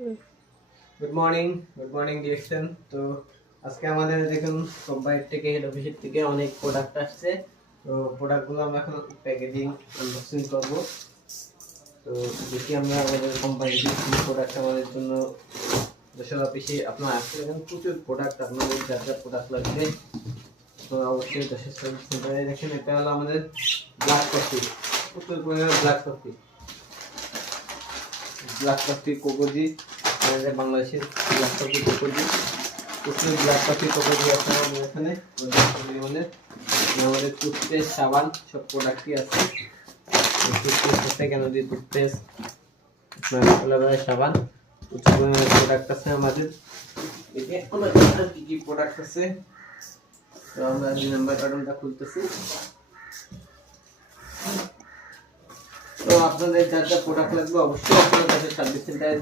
Good morning direction. তো আজকে আমাদের দেখুন কোম্পানি থেকে হেড অফিসের থেকে অনেক প্রোডাক্ট আসছে। তো প্রোডাক্টগুলো আমরা এখন প্যাকেজিং আনবক্সিং করব। তো দেখি আমরা আমাদের কোম্পানির কি প্রোডাক্ট আমাদের জন্য দেশের অফিসে আপনার আসছে। এখানে প্রচুর প্রোডাক্ট, আপনাদের যা যা প্রোডাক্ট লাগবে তো অবশ্যই দেশের সেন্টারে দেখেন। এটা হলো আমাদের ব্ল্যাক কফি, প্রচুর পরিমাণে ব্ল্যাক কফি কোকোজি, আমাদের বাংলাদেশের ব্ল্যাক কফি কোকোজি, প্রচুর ব্ল্যাক কফি কোকোজি আছে আমাদের এখানে। আমাদের টুথপেস্ট, সাবান সব প্রোডাক্টই আছে। টুথপেস্ট আছে, কেন দিয়ে টুথপেস্ট, সাবান, প্রচুর পরিমাণে প্রোডাক্ট আছে আমাদের। এতে আমাদের কি কি প্রোডাক্ট আছে তো আমরা নাম্বার কার্টনটা খুলতেছি। তো আপনাদের যা যা প্রোডাক্ট লাগবে অবশ্যই আপনাদের কাছে সার্ভিস সেন্টারে